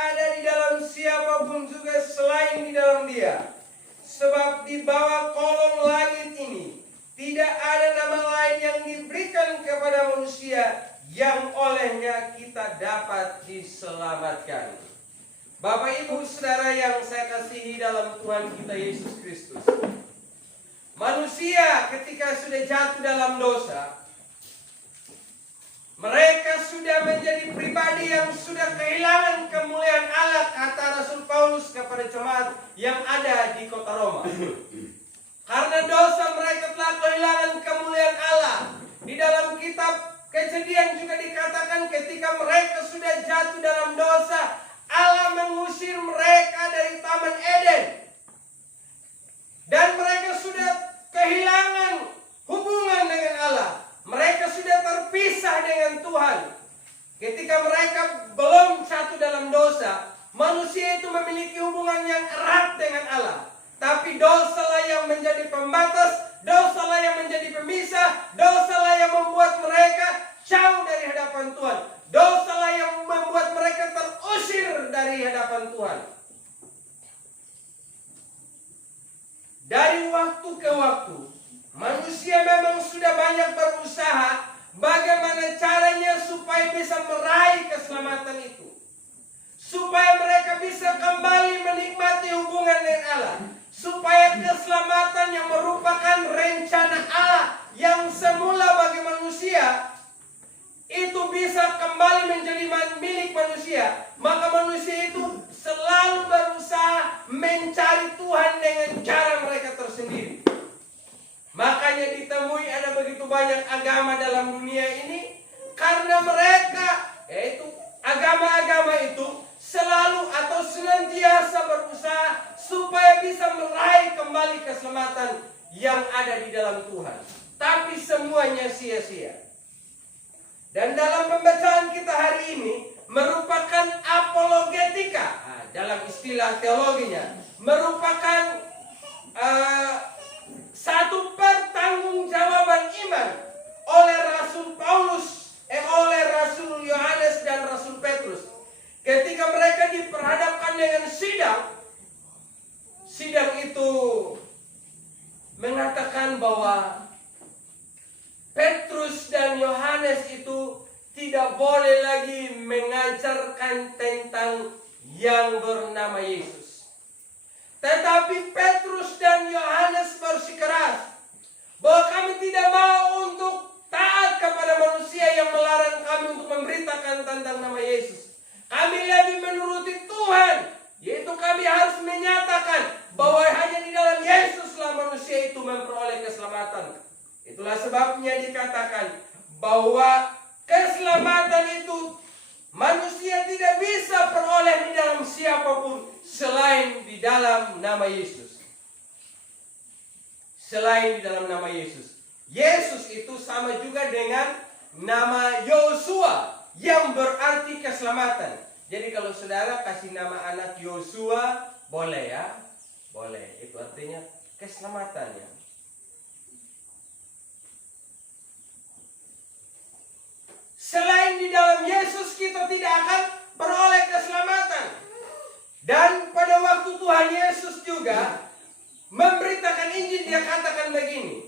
ada di dalam siapapun juga selain di dalam Dia. Sebab di bawah kolong langit ini tidak ada nama lain yang diberikan kepada manusia yang olehnya kita dapat diselamatkan. Bapak, Ibu, Saudara yang saya kasihi dalam Tuhan kita Yesus Kristus. Manusia ketika sudah jatuh dalam dosa, mereka sudah menjadi pribadi yang sudah kehilangan kemuliaan Allah, kata Rasul Paulus kepada jemaat yang ada di kota Roma. Karena dosa mereka telah kehilangan kemuliaan Allah. Di dalam kitab Kejadian juga dikatakan ketika mereka sudah jatuh dalam dosa, Allah mengusir mereka dari Taman Eden. Dan mereka sudah kehilangan hubungan dengan Allah. Mereka sudah terpisah dengan Tuhan. Ketika mereka belum jatuh dalam dosa, manusia itu memiliki hubungan yang erat dengan Allah. Tapi dosalah yang menjadi pembatas, dosalah yang menjadi pemisah, dosalah yang membuat mereka jauh dari hadapan Tuhan. Dosalah yang membuat mereka terusir dari hadapan Tuhan. Dari waktu ke waktu, manusia memang sudah banyak berusaha bagaimana caranya supaya bisa meraih keselamatan itu. Supaya mereka bisa kembali menikmati hubungan dengan Allah. Supaya keselamatan yang merupakan rencana Allah yang semula bagi manusia itu bisa kembali menjadi milik manusia. Maka manusia itu selalu berusaha mencari Tuhan dengan cara mereka tersendiri. Makanya ditemui ada begitu banyak agama dalam dunia ini, karena mereka, yaitu agama-agama itu selalu atau senantiasa berusaha supaya bisa meraih kembali keselamatan yang ada di dalam Tuhan. Tapi semuanya sia-sia. Dan dalam pembacaan kita hari ini merupakan apologetika, dalam istilah teologinya, merupakan satu pertanggungjawaban iman oleh Rasul Paulus, oleh Rasul Yohanes dan Rasul Petrus. Ketika mereka diperhadapkan dengan sidang, sidang itu mengatakan bahwa Petrus dan Yohanes itu tidak boleh lagi mengajarkan tentang yang bernama Yesus. Tetapi Petrus dan Yohanes bersikeras bahwa kami tidak mau untuk taat kepada manusia yang melarang kami untuk memberitakan tentang nama Yesus. Kami lebih menuruti Tuhan, yaitu kami harus menyatakan bahwa hanya di dalam Yesuslah manusia itu memperoleh keselamatan. Itulah sebabnya dikatakan bahwa keselamatan itu manusia tidak bisa peroleh di dalam siapapun selain di dalam nama Yesus. Selain di dalam nama Yesus. Yesus itu sama juga dengan nama Yosua yang berarti keselamatan. Jadi kalau saudara kasih nama anak Yosua, boleh ya? Boleh. Itu artinya keselamatan ya. Selain di dalam Yesus kita tidak akan peroleh keselamatan. Dan pada waktu Tuhan Yesus juga memberitakan Injil, dia katakan begini.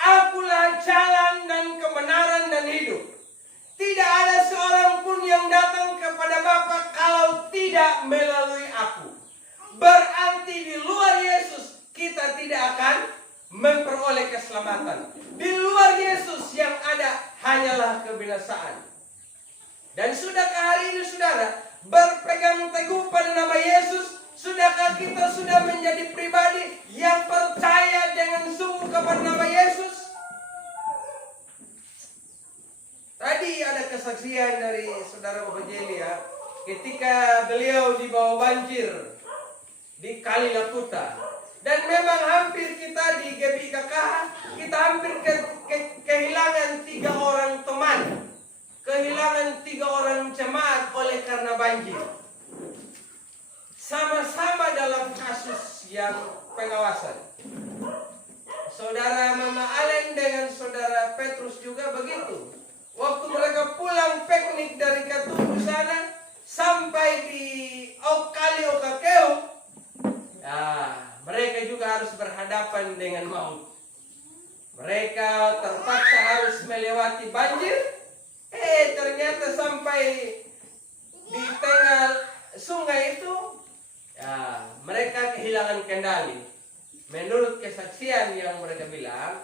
Akulah jalan dan kebenaran dan hidup. Tidak ada seorang pun yang datang kepada Bapa kalau tidak melalui aku. Berarti di luar Yesus kita tidak akan memperoleh keselamatan. Di luar Yesus yang ada hanyalah kebinasaan. Dan sudahkah hari ini saudara berpegang teguh pada nama Yesus? Sudahkah kita sudah menjadi pribadi yang percaya dengan sungguh kepada nama Yesus? Tadi ada kesaksian dari saudara Obajelia ketika beliau dibawa banjir di Kali Laputa. Dan memang hampir kita di GBKK, kita hampir kehilangan 3 orang teman. Kehilangan 3 orang jemaat oleh karena banjir. Sama-sama dalam kasus yang pengawasan. Saudara Mama Allen dengan saudara Petrus juga begitu. Waktu mereka pulang piknik dari Katubu sana, kali okakeu, mereka juga harus berhadapan dengan maut. Mereka terpaksa harus melewati banjir. Ternyata sampai di tengah sungai itu, mereka kehilangan kendali. Menurut kesaksian yang mereka bilang,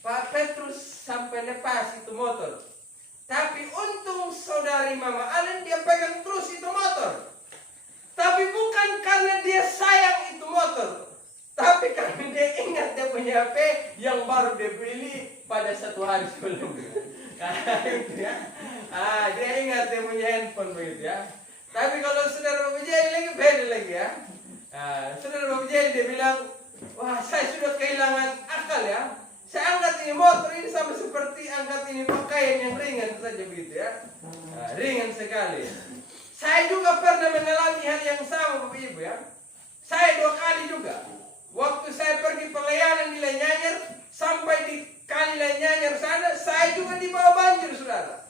Pak Petrus sampai lepas itu motor. Tapi untung saudari Mama Alen dia pegang terus itu motor. Tapi bukan karena dia sayang itu motor, tapi karena dia ingat dia punya HP yang baru dia beli pada 1 hari sebelumnya. Itu ya. Dia ingat dia punya handphone begitu ya. Tapi kalau saudara Bapak Jeli lagi beda lagi ya. Saudara Bapak Jeli dia bilang, wah saya sudah kehilangan akal ya. Saya angkat ini motor ini sama seperti angkat ini pakaian yang ringan saja begitu ya. Ringan sekali. Saya juga pernah mengalami hal yang sama Bapak Ibu ya. Saya 2 kali juga. Waktu saya pergi pelayanan di Lanyanyar, sampai di kali Lanyanyar sana, saya juga dibawa banjir saudara.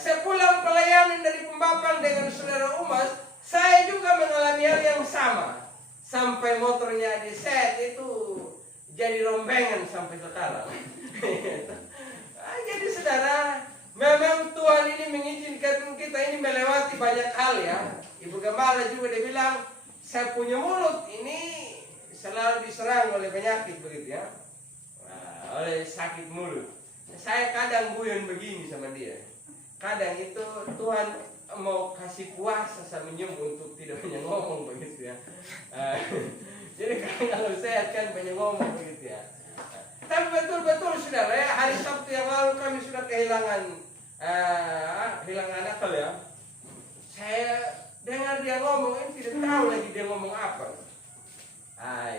Sepulang pelayanan dari Pembapang dengan saudara Umas, saya juga mengalami hal yang sama. Sampai motornya diset itu jadi rombengan sampai sekarang. Jadi saudara, memang Tuhan ini mengizinkan kita ini melewati banyak hal ya. Ibu Gembala juga dia bilang, saya punya mulut ini selalu diserang oleh penyakit begitu ya. Oleh sakit mulut. Saya kadang guyon begini sama dia. Kadang itu Tuhan mau kasih puasa sama nyembuh untuk tidak banyak ngomong begitu ya. Jadi kalau sehat kan banyak ngomong begitu ya. Tapi betul-betul saudara ya, hari Sabtu yang lalu kami sudah kehilangan akal ya. Saya dengar dia ngomong, tidak tahu lagi dia ngomong apa.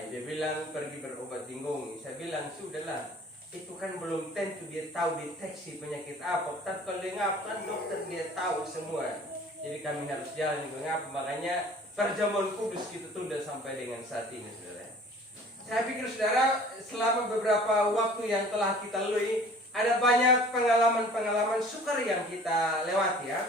Dia bilang pergi berobat tinggung. Saya bilang sudahlah, itu kan belum tentu dia tahu deteksi penyakit apa. Tapi kalau dia ngapa kan dokter dia tahu semua. Jadi kami harus jalan ke ngapa. Makanya perjamuan kudus kita tunda sampai dengan saat ini saudara. Saya pikir saudara, selama beberapa waktu yang telah kita lalui, ada banyak pengalaman-pengalaman sukar yang kita lewati ya.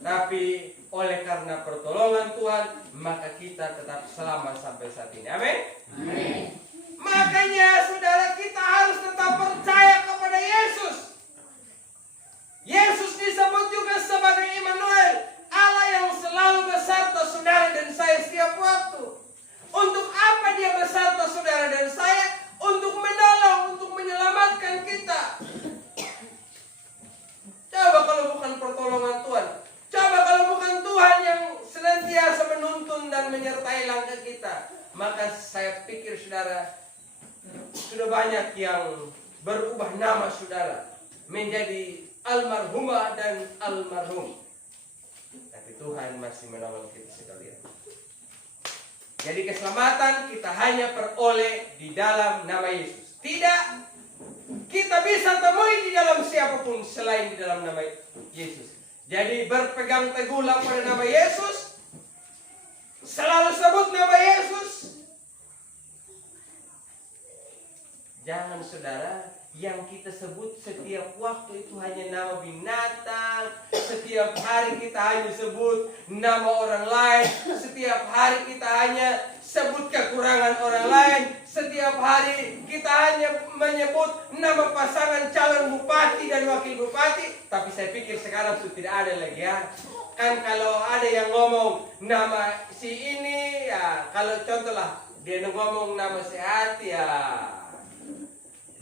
Tapi oleh karena pertolongan Tuhan, maka kita tetap selamat sampai saat ini. Amin. Amin. Makanya saudara, kita harus tetap percaya kepada Yesus. Yesus disebut juga sebagai Immanuel, Allah yang selalu beserta saudara dan saya setiap waktu. Untuk apa dia beserta saudara dan saya? Untuk menolong, untuk menyelamatkan kita. Coba kalau bukan pertolongan Tuhan. Coba kalau bukan Tuhan yang senantiasa menuntun dan menyertai langkah kita. Maka saya pikir saudara, sudah banyak yang berubah nama saudara menjadi almarhumah dan almarhum. Tapi Tuhan masih menolong kita sekalian. Jadi keselamatan kita hanya peroleh di dalam nama Yesus. Tidak kita bisa temui di dalam siapapun selain di dalam nama Yesus. Jadi berpegang teguhlah pada nama Yesus. Selalu sebut nama Yesus. Jangan saudara, yang kita sebut setiap waktu itu hanya nama binatang. Setiap hari kita hanya sebut nama orang lain. Setiap hari kita hanya sebut kekurangan orang lain. Setiap hari kita hanya menyebut nama pasangan calon bupati dan wakil bupati. Tapi saya pikir sekarang sudah tidak ada lagi ya. Kan kalau ada yang ngomong nama si ini ya, kalau contohlah dia ngomong nama si Hati ya,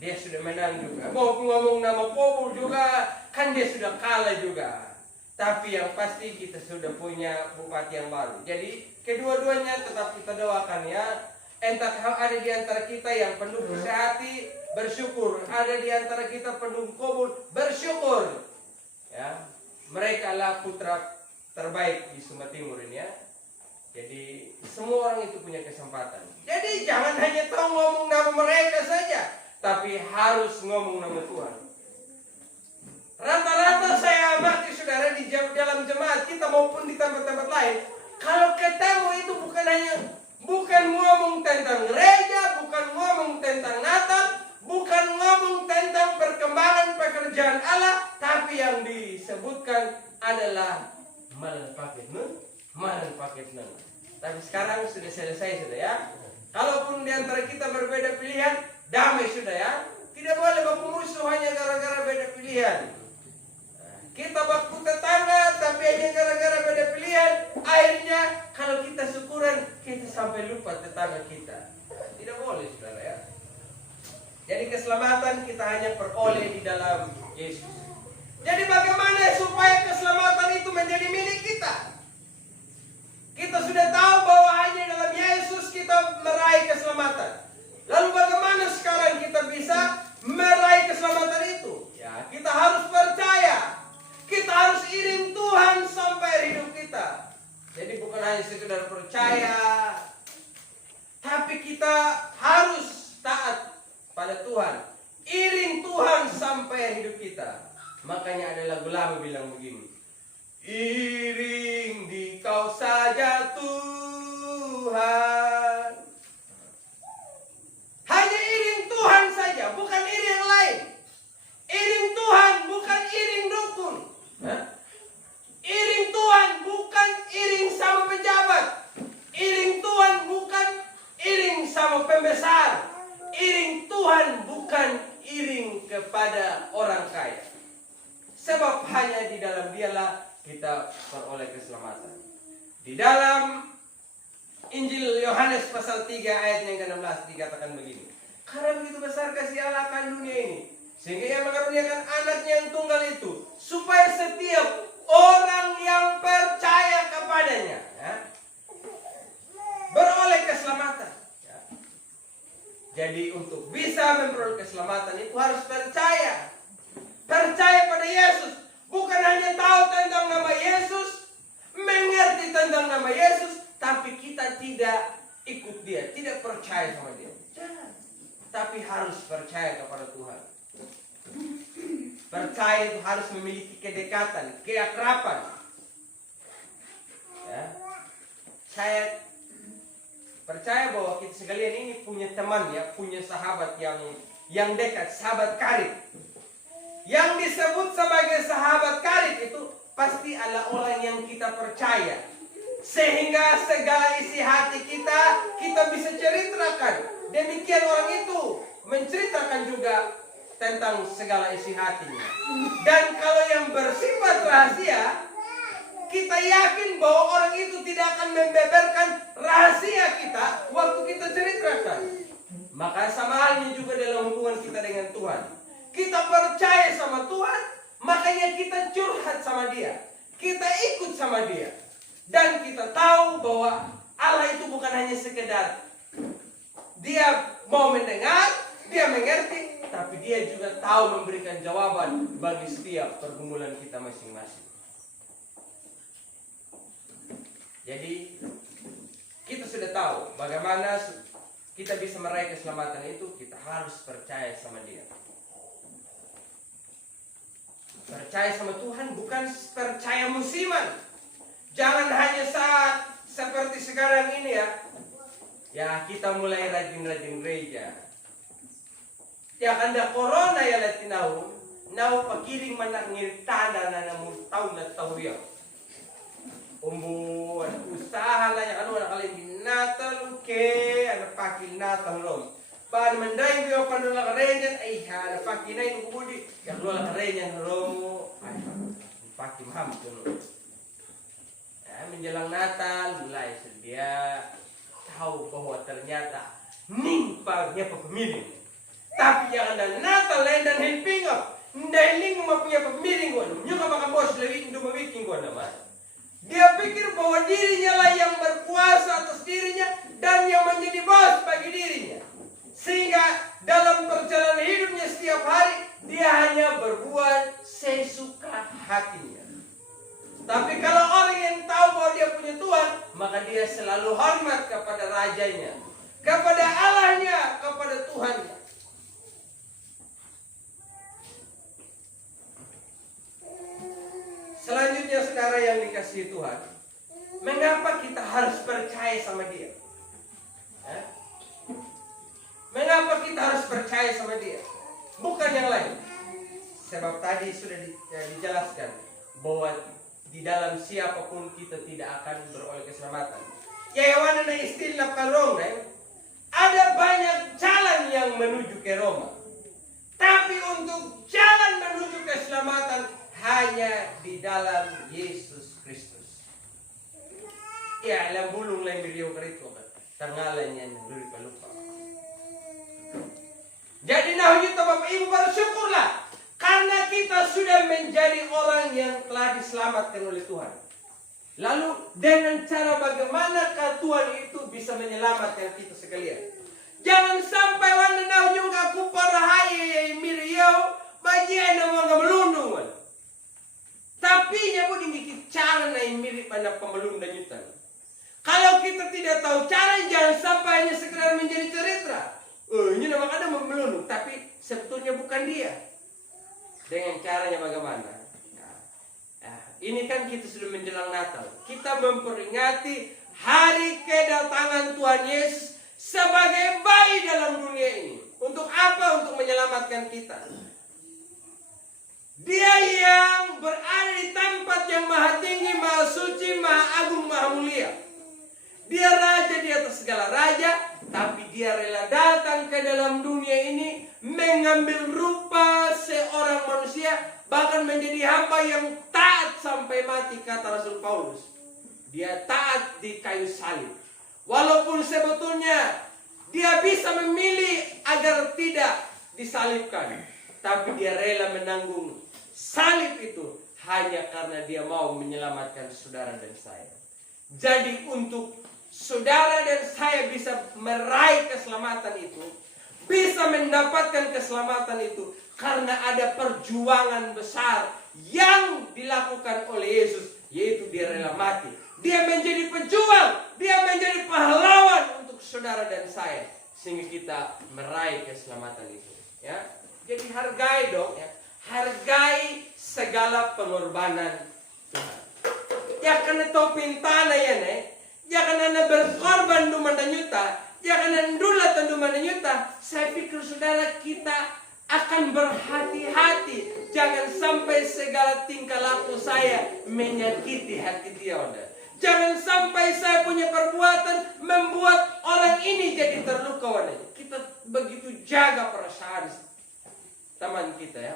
dia sudah menang juga. Mau ngomong nama Popul juga, kan dia sudah kalah juga. Tapi yang pasti kita sudah punya bupati yang baru. Jadi kedua-duanya tetap kita doakan ya. Entah ada di antara kita yang penuh hati, bersyukur. Ada di antara kita penuh kubur, bersyukur. Ya, mereka adalah putra terbaik di Sumba Timur ini ya. Jadi semua orang itu punya kesempatan. Jadi jangan hanya tahu ngomong nama mereka saja, tapi harus ngomong nama Tuhan. Rata-rata saya amati saudara di dalam jemaat kita maupun di tempat-tempat lain, kalau ketemu itu bukan ngomong tentang gereja, bukan ngomong tentang Natal, bukan ngomong tentang perkembangan pekerjaan Allah, tapi yang disebutkan adalah malam paket nun. Tapi sekarang sudah selesai sudah ya. Kalaupun di antara kita berbeda pilihan, damai sudah ya. Tidak boleh baku musuh hanya gara-gara beda pilihan. Kita baku tetangga tapi hanya gara-gara beda pilihan. Akhirnya kalau kita syukuran, kita sampai lupa tetangga kita. Tidak boleh saudara ya. Jadi keselamatan kita hanya peroleh di dalam Yesus. Jadi bagaimana supaya keselamatan itu menjadi milik kita? Kita sudah tahu bahwa hanya dalam Yesus kita meraih keselamatan. Lalu bagaimana sekarang kita bisa meraih keselamatan itu? Ya, kita harus percaya. Kita harus iring Tuhan sampai hidup kita. Jadi bukan hanya sekedar percaya, tapi kita harus taat pada Tuhan. Iring Tuhan sampai hidup kita. Makanya ada lagu lama bilang begini. Iring di kau saja Tuhan. Hanya iring Tuhan saja, bukan iring yang lain. Iring Tuhan bukan iring dukun. Iring Tuhan bukan iring sama pejabat. Iring Tuhan bukan iring sama pembesar. Iring Tuhan bukan iring kepada orang kaya. Sebab hanya di dalam dialah kita peroleh keselamatan. Di dalam Injil Yohanes pasal 3 ayat yang ke-16 dikatakan begini. Karena begitu besar kasih Allah akan dunia ini, sehingga Ia mengaruniakan anaknya yang tunggal itu, supaya setiap orang yang percaya kepadanya ya, beroleh keselamatan. Ya. Jadi untuk bisa memperoleh keselamatan itu harus percaya. Percaya pada Yesus. Bukan hanya tahu tentang nama Yesus, mengerti tentang nama Yesus, tapi kita tidak ikut Dia, tidak percaya sama Dia. Jangan. Tapi harus percaya kepada Tuhan. Percaya itu harus memiliki kedekatan, keakraban. Ya. Saya percaya bahwa kita sekalian ini punya teman ya, punya sahabat yang dekat, sahabat karib. Yang disebut sebagai sahabat karib itu pasti adalah orang yang kita percaya. Sehingga segala isi hati kita bisa ceritakan. Demikian orang itu menceritakan juga tentang segala isi hatinya. Dan kalau yang bersifat rahasia, kita yakin bahwa orang itu tidak akan membeberkan rahasia kita waktu kita ceritakan. Maka sama halnya juga dalam hubungan kita dengan Tuhan. Kita percaya sama Tuhan, makanya kita curhat sama Dia. Kita ikut sama Dia. Dan kita tahu bahwa Allah itu bukan hanya sekedar Dia mau mendengar, Dia mengerti, tapi Dia juga tahu memberikan jawaban bagi setiap pergumulan kita masing-masing. Jadi kita sudah tahu bagaimana kita bisa meraih keselamatan itu. Kita harus percaya sama Dia. Percaya sama Tuhan bukan percaya musiman. Jangan hanya saat seperti sekarang ini ya. Ya kita mulai rajin-rajin gereja. Ya kanda corona ya latinahu. Nau pakiring manak ngirtada na namun tahu na tahu ya. Umbu usaha lah yang anu anak kalian binatang ke anak pakil natang rom. Pan menday biyo pandola karenyan ay ha pakinay ng budi yang dola karenyan romo ay pakim ham kuno. Menjelang Natal mulai dia tahu bahwa ternyata nimpanya pemiling. Tapi yang ada Natal lain dan helpingap. Ndailing mo punya pemiling ko. Nyo ka baka bos lagi ndo mawiking ko naman. Dia pikir bahwa dirinya lah yang berkuasa atas dirinya dan yang menjadi bos bagi dirinya. Sehingga dalam perjalanan hidupnya setiap hari dia hanya berbuat sesuka hatinya. Tapi kalau orang yang tahu bahwa dia punya Tuhan, maka dia selalu hormat kepada rajanya, kepada Allahnya, kepada Tuhannya. Selanjutnya saudara yang dikasihi Tuhan, mengapa kita harus percaya sama Dia? Mengapa kita harus percaya sama Dia? Bukan yang lain. Sebab tadi sudah dijelaskan bahwa di dalam siapapun kita tidak akan beroleh keselamatan. Yayawan na istilah karong ada banyak jalan yang menuju ke Roma. Tapi untuk jalan menuju keselamatan hanya di dalam Yesus Kristus. Ya, alam bulong lang beliau kerito. Tangalan yan, duri palupa. Jadi nahunya Bapak Ibu bersyukurlah. Karena kita sudah menjadi orang yang telah diselamatkan oleh Tuhan. Lalu dengan cara bagaimanakah Tuhan itu bisa menyelamatkan kita sekalian? Jangan sampai wanda nahunya ngaku parahaya miriau bagi anda mga melundungan. Tapi nya pun dikit cara na mirip pada pemelundang juta. Kalau kita tidak tahu cara, jangan sampai hanya sekedar menjadi cerita. Ini nama ada melundung, tapi sebetulnya bukan dia. Dengan caranya bagaimana? Ini kan kita sudah menjelang Natal. Kita memperingati hari kedatangan Tuhan Yesus sebagai bayi dalam dunia ini. Untuk apa? Untuk menyelamatkan kita. Dia yang berada di tempat yang maha tinggi, maha suci, maha agung, maha mulia. Dia raja di atas segala raja, tapi dia rela datang ke dalam dunia ini, mengambil rupa seorang manusia, bahkan menjadi hamba yang taat sampai mati, kata Rasul Paulus. Dia taat di kayu salib. Walaupun sebetulnya dia bisa memilih agar tidak disalibkan, tapi dia rela menanggung salib itu hanya karena dia mau menyelamatkan saudara dan saya. Jadi untuk saudara dan saya bisa meraih keselamatan itu, bisa mendapatkan keselamatan itu, karena ada perjuangan besar yang dilakukan oleh Yesus, yaitu dia rela mati. Dia menjadi pejuang, dia menjadi pahlawan untuk saudara dan saya, sehingga kita meraih keselamatan itu. Ya, jadi hargai dong, ya. Hargai segala pengorbanan Tuhan. Ya karena topin tanah ya ya karena berkorban dumanda nyuta, ya karena dulat dumanda nyuta. Saya pikir saudara kita akan berhati-hati, jangan sampai segala tingkah laku saya menyakiti hati dia. Jangan sampai saya punya perbuatan membuat orang ini jadi terluka. Kita begitu jaga perasaan teman kita ya.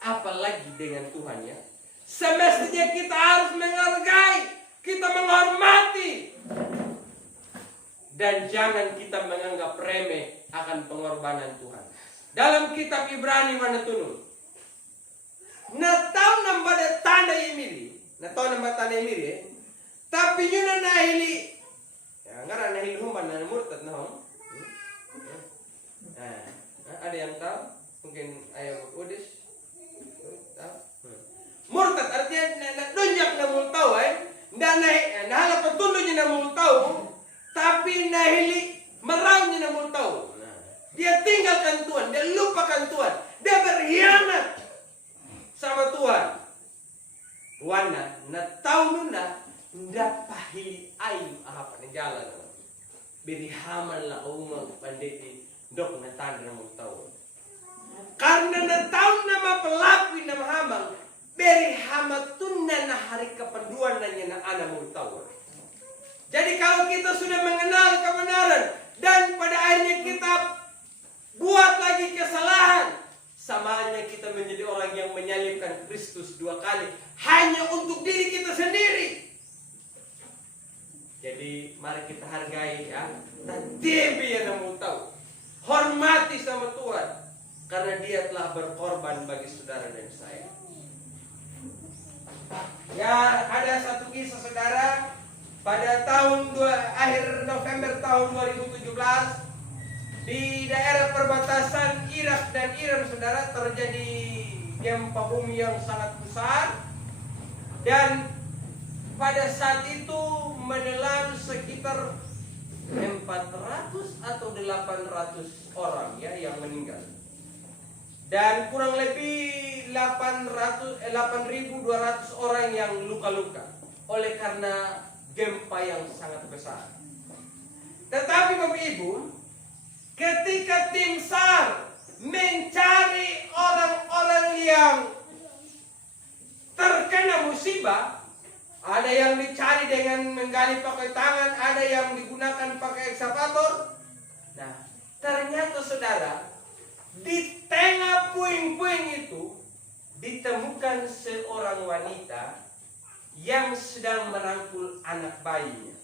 Apalagi dengan Tuhan ya. Semestinya kita harus menghargai, kita menghormati. Dan jangan kita menganggap remeh akan pengorbanan Tuhan. Dalam kitab Ibrani mana tunun. Natau nambah tanda emiri. Natau nambah tanda emiri. Tapi nyuna nahili. Ya, ngara nahili humban na murtad na hom. Ada yang tahu? Mungkin ayo udis. Murtad artinya dunjak na multaw nahala petundunya na multaw, tapi nahili meraunya na multaw. Dia tinggalkan Tuhan, dia lupakan Tuhan, dia berkhianat sama Tuhan. Wana na tahu nuna nda pahili ayu apa ni jalan. Berihaman la umang panditi dok na tanda na multaw. Karena na tahu nama pelaku nama hamang, beri hamatun na hari kependuan nanya na ana multawa. Jadi kalau kita sudah mengenal kebenaran dan pada akhirnya kita buat lagi kesalahan, sama halnya kita menjadi orang yang menyalibkan Kristus 2 kali hanya untuk diri kita sendiri. Jadi mari kita hargai ya, tadibi yang multawa, hormati sama Tuhan karena Dia telah berkorban bagi saudara dan saya. Ya, ada satu kisah saudara pada akhir November tahun 2017 di daerah perbatasan Irak dan Iran saudara terjadi gempa bumi yang sangat besar dan pada saat itu menelan sekitar 400 atau 800 orang ya yang meninggal. Dan kurang lebih 8.200 orang yang luka-luka oleh karena gempa yang sangat besar. Tetapi Bapak Ibu, ketika tim SAR mencari orang-orang yang terkena musibah, Ada yang dicari dengan menggali pakai tangan, ada yang digunakan pakai ekskavator. Nah, ternyata saudara, di tengah puing-puing itu ditemukan seorang wanita yang sedang merangkul anak bayinya.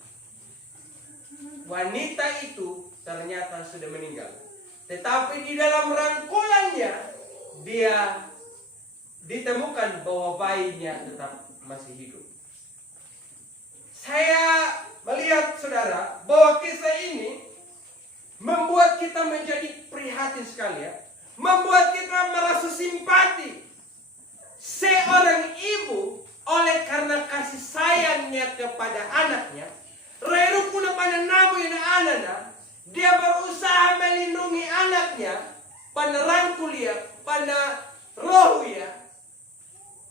Wanita itu ternyata sudah meninggal. Tetapi di dalam rangkulannya dia ditemukan bahwa bayinya tetap masih hidup. Saya melihat saudara bahwa kisah ini membuat kita menjadi prihatin sekali ya. Membuat kita merasa simpati. Seorang ibu oleh karena kasih sayangnya kepada anaknya, reru kuna pada namu ina anana, dia berusaha melindungi anaknya, pada rangkul ya, pada roh ya,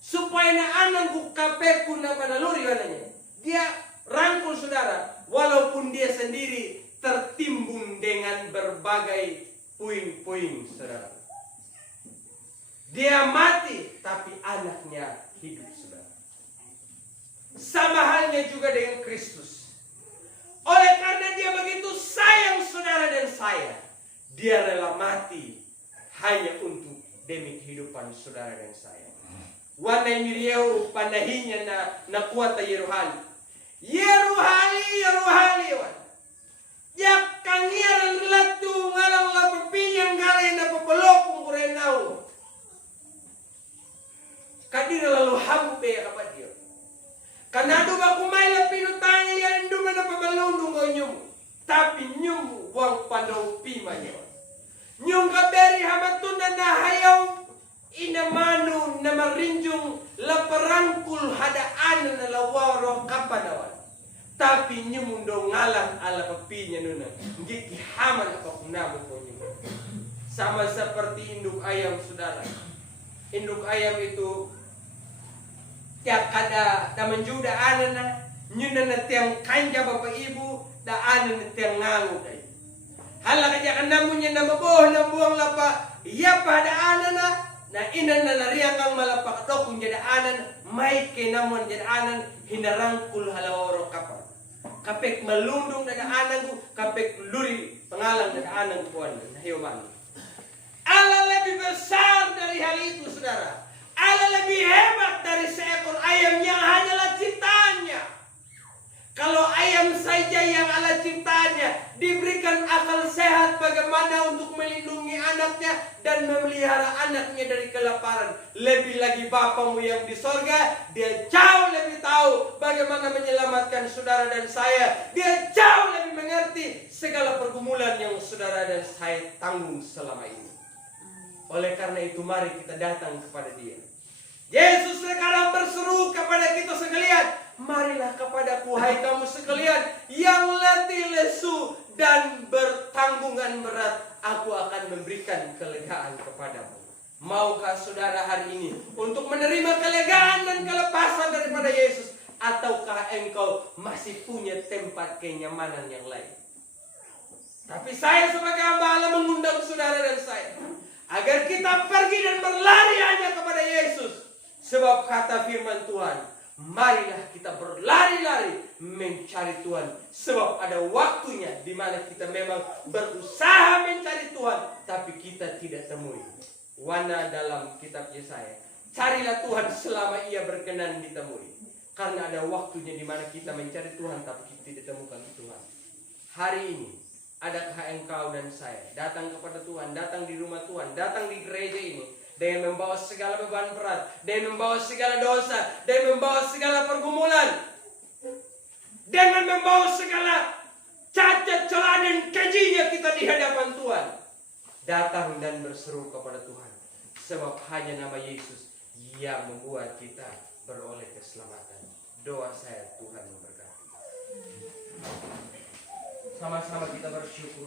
supaya na anak buka kuna pada luri anaknya. Dia rangkul saudara, walaupun dia sendiri tertimbun dengan berbagai puing-puing saudara. Dia mati, tapi anaknya hidup saudara. Sama halnya juga dengan Kristus. Oleh karena dia begitu sayang saudara dan saya, dia rela mati hanya untuk demi kehidupan saudara dan saya. Wana mirieu pandahinya na kuata yeruhali. Yeruhali wan. Jak kangiran relatu ngalang la pepinyang gale na papalokong kurenau. Kadira lalu hampe kapat dia. Kanado ba kumaila pinutanya yan duma na pamalundong ko nyum. Tapi nyum wang pandaw pima niya. Nyum kaberi hamatuna na hayaw inamanu na marinjong laparangkul hadaan na lawaro kapanawan. Tapi nyumundo ngalang ala papinya nuna. Ngiki haman apa kunamu ko nyum. Sama seperti induk ayam saudara. Induk ayam itu tiap kada da menjuda anana nyuna na tiang kanja bapak ibu da anana tiang ngangu dai. Hala kaja kandamunya na maboh na buang lapa iya pada anana na inan na nariang ang malapak dokong jada anan may kenamuan jada anan hinarangkul halawaro kapal. Kapek melundung na anan ko kapek luri pangalang na anan ko na hiuman. Allah lebih besar dari hal itu saudara. Allah lebih hebat dari seekor ayam yang hanyalah ciptaannya. Kalau ayam saja yang Allah ciptanya diberikan akal sehat bagaimana untuk melindungi anaknya dan memelihara anaknya dari kelaparan. Lebih lagi Bapamu yang di sorga, dia jauh lebih tahu bagaimana menyelamatkan saudara dan saya. Dia jauh lebih mengerti segala pergumulan yang saudara dan saya tanggung selama ini. Oleh karena itu mari kita datang kepada dia. Yesus sekarang berseru kepada kita sekalian, marilah kepadaku hai kamu sekalian yang letih lesu dan bertanggungan berat, aku akan memberikan kelegaan kepadamu. Maukah saudara hari ini untuk menerima kelegaan dan kelepasan daripada Yesus, ataukah engkau masih punya tempat kenyamanan yang lain? Tapi saya sebagai hamba Allah mengundang saudara dan saya agar kita pergi dan berlari hanya kepada Yesus. Sebab kata firman Tuhan, marilah kita berlari-lari mencari Tuhan. Sebab ada waktunya di mana kita memang berusaha mencari Tuhan, tapi kita tidak temui. Wana dalam kitab Yesaya, carilah Tuhan selama ia berkenan ditemui. Karena ada waktunya di mana kita mencari Tuhan, tapi kita tidak temukan Tuhan. Hari ini, adakah engkau dan saya datang kepada Tuhan, datang di rumah Tuhan, datang di gereja ini, dengan membawa segala beban berat, dengan membawa segala dosa, dengan membawa segala pergumulan, dengan membawa segala cacat, celah dan kejinya kita di hadapan Tuhan. Datang dan berseru kepada Tuhan. Sebab hanya nama Yesus yang membuat kita beroleh keselamatan. Doa saya, Tuhan memberkati. Sama-sama kita bersyukur.